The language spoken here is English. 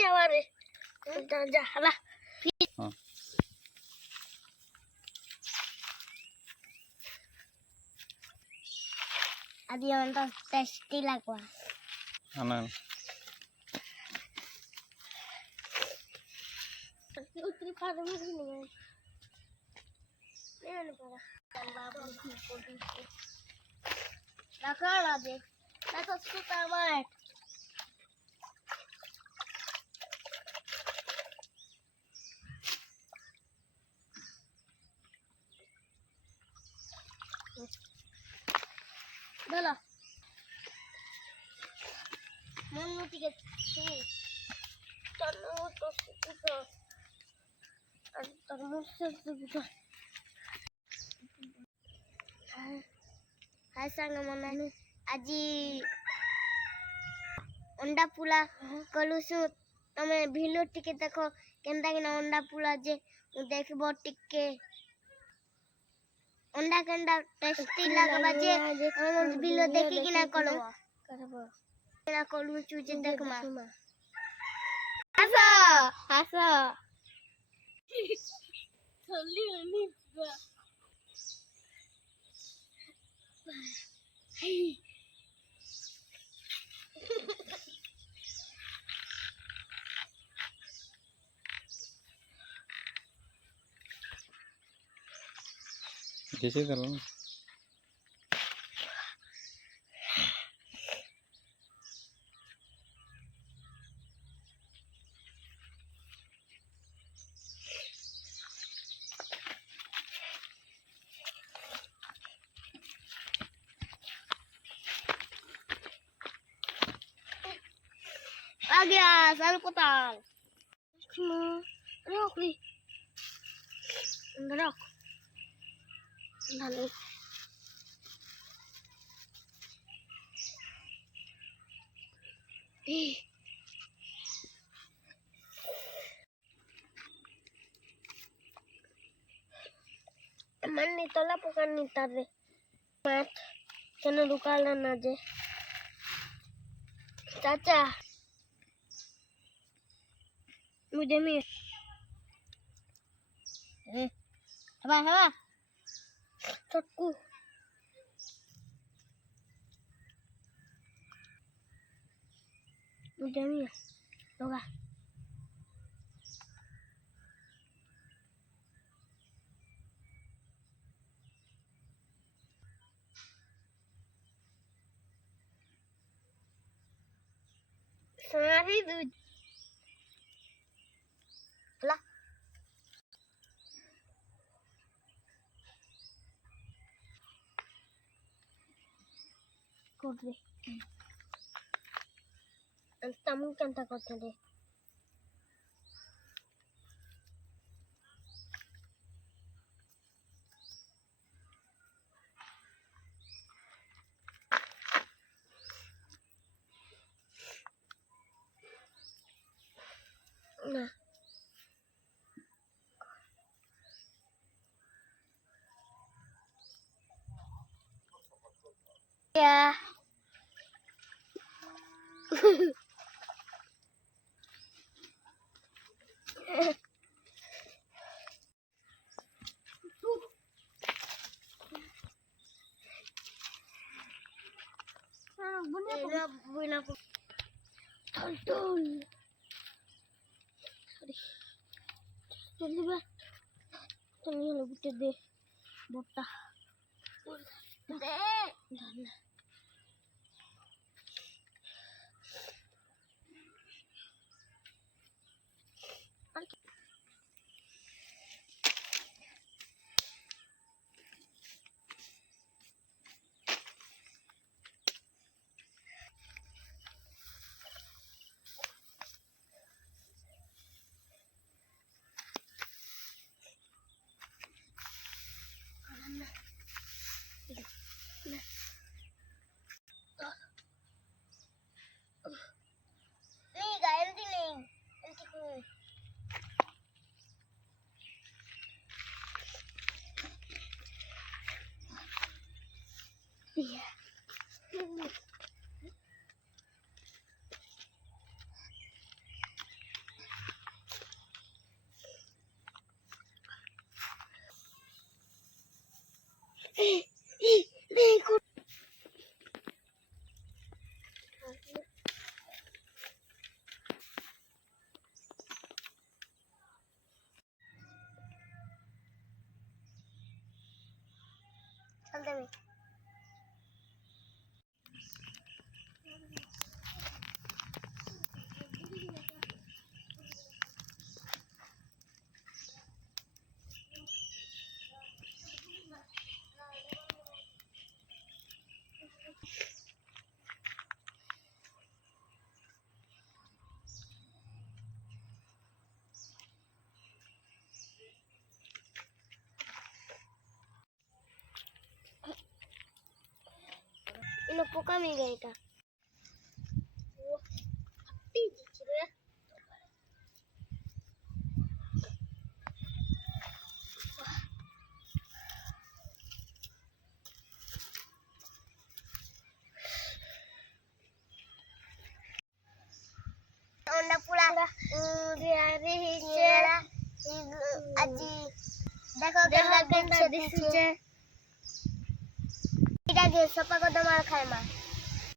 যাওয়া রে যা হালা আদি অন্ত টেস্টি লাগবা আনান উতরি পারে মুখি নিয়ে নেন পারা বাবা রাখা রাজে দেখো সুতা মার Dala. Mau tiga sini. Tanah terus itu. Terus itu. Hai sang mana? Aji अंडा पुला कलुसु तमे भिलो टिके देखो केनता कि अंडा पुला जे देखबो टिके अंडा केनता टेस्टी लागबा जे हम भिलो देखि कि ना करबो ना कलु चूजे देखमा हासा हासा थली हनी जैसे कर लो आ गया साल कोताल रोक ली रोक डालो मन्नी तोला पकड़नी तारे मत कने रुकाला ना जे चाचा मुझे में हवा हवा चक्कू मुझे में होगा सारी दूध ला कोड दे तमु केंता करते दे ना क्या buena tol jodi ba tani lo bute de bota de चल दे इनो पोका में गए का वो हट्टी दिख रे अंडा पूरा रे चेड़ा अजी देखो गंदा गंदा दिसुचे इटा के सपा को दमार खाए मा